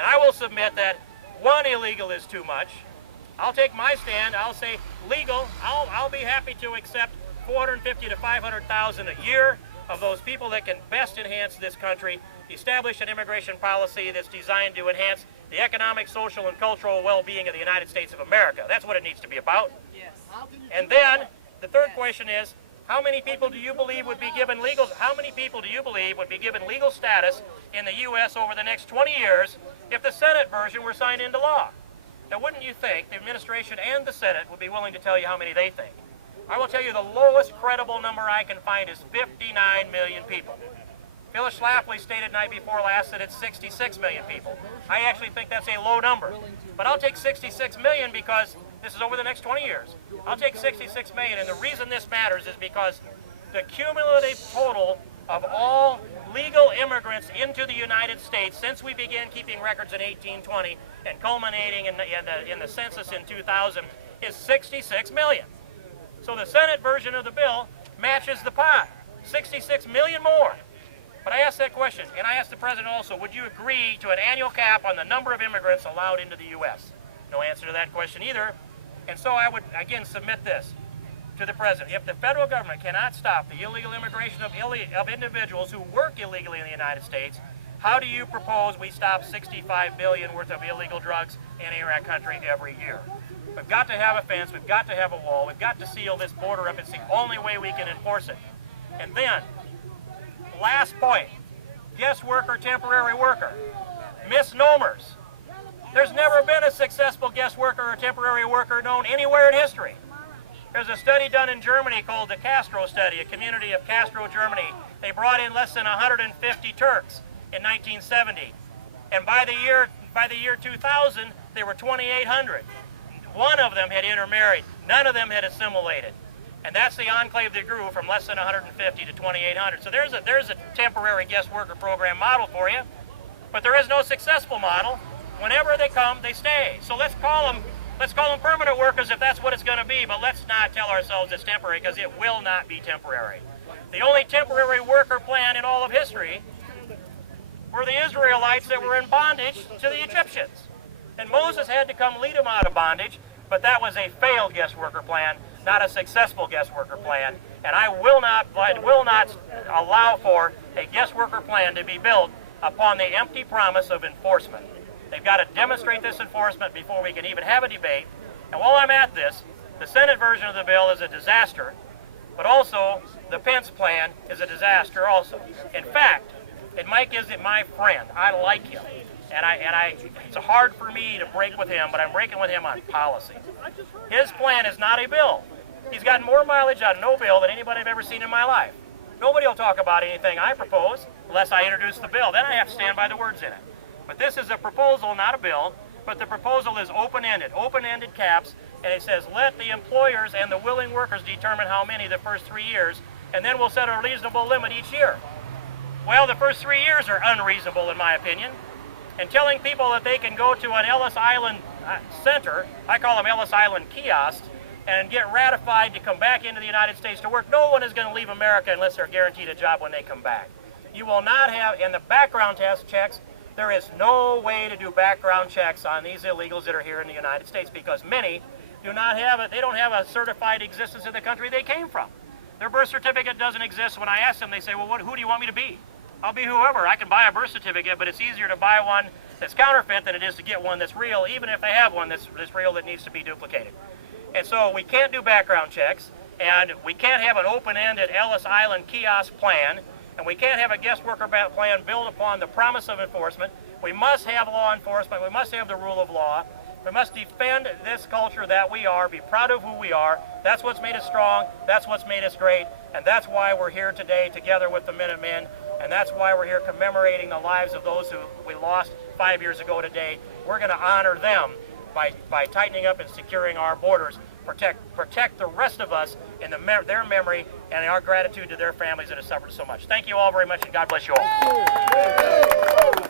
And I will submit that one illegal is too much. I'll take my stand. I'll say legal. I'll be happy to accept 450 to 500,000 a year of those people that can best enhance this country, establish an immigration policy that's designed to enhance the economic, social, and cultural well-being of the United States of America. That's what it needs to be about. Yes. And then the third question is, how many people do you believe would be given legal status in the U.S. over the next 20 years if the Senate version were signed into law? Now, wouldn't you think the administration and the Senate would be willing to tell you how many they think? I will tell you the lowest credible number I can find is 59 million people. Phyllis Schlafly stated night before last that it's 66 million people. I actually think that's a low number. But I'll take 66 million because this is over the next 20 years. I'll take 66 million, and the reason this matters is because the cumulative total of all legal immigrants into the United States since we began keeping records in 1820 and culminating in the census in 2000 is 66 million. So the Senate version of the bill matches the pot, 66 million more. But I asked that question, and I asked the President also, would you agree to an annual cap on the number of immigrants allowed into the U.S.? No answer to that question either. And so I would, again, submit this to the President. If the federal government cannot stop the illegal immigration of individuals who work illegally in the United States, how do you propose we stop $65 billion worth of illegal drugs in Iraq country every year? We've got to have a fence, we've got to have a wall, we've got to seal this border up. It's the only way we can enforce it. And then, last point, guest worker, temporary worker, misnomers. There's never been a successful guest worker or temporary worker known anywhere in history. There's a study done in Germany called the Castro study, a community of Castro, Germany. They brought in less than 150 Turks in 1970. And by the year 2000, there were 2,800. One of them had intermarried. None of them had assimilated. And that's the enclave that grew from less than 150 to 2,800. So there's a temporary guest worker program model for you. But there is no successful model. Whenever they come, they stay. So let's call them permanent workers if that's what it's going to be, but let's not tell ourselves it's temporary, because it will not be temporary. The only temporary worker plan in all of history were the Israelites that were in bondage to the Egyptians. And Moses had to come lead them out of bondage, but that was a failed guest worker plan, not a successful guest worker plan. And I will not allow for a guest worker plan to be built upon the empty promise of enforcement. They've got to demonstrate this enforcement before we can even have a debate. And while I'm at this, the Senate version of the bill is a disaster, but also the Pence plan is a disaster also. In fact, and Mike isn't my friend. I like him. And it's hard for me to break with him, but I'm breaking with him on policy. His plan is not a bill. He's gotten more mileage on no bill than anybody I've ever seen in my life. Nobody will talk about anything I propose unless I introduce the bill. Then I have to stand by the words in it. But this is a proposal, not a bill, but the proposal is open-ended caps, and it says let the employers and the willing workers determine how many the first 3 years, and then we'll set a reasonable limit each year. Well, the first 3 years are unreasonable in my opinion, and telling people that they can go to an Ellis Island center, I call them Ellis Island kiosks, and get ratified to come back into the United States to work. No one is going to leave America unless they're guaranteed a job when they come back. You will not have, in the background test checks, there is no way to do background checks on these illegals that are here in the United States, because many do not have it. They don't have a certified existence in the country they came from. Their birth certificate doesn't exist. When I ask them, they say, well, who do you want me to be? I'll be whoever. I can buy a birth certificate, but it's easier to buy one that's counterfeit than it is to get one that's real, even if they have one that's real that needs to be duplicated. And so we can't do background checks, and we can't have an open-ended Ellis Island kiosk plan, and we can't have a guest worker plan built upon the promise of enforcement. We must have law enforcement. We must have the rule of law. We must defend this culture that we are, be proud of who we are. That's what's made us strong. That's what's made us great. And that's why we're here today together with the Minutemen. And that's why we're here commemorating the lives of those who we lost 5 years ago today. We're going to honor them by tightening up and securing our borders, protect the rest of us in their memory and our gratitude to their families that have suffered so much. Thank you all very much, and God bless you all.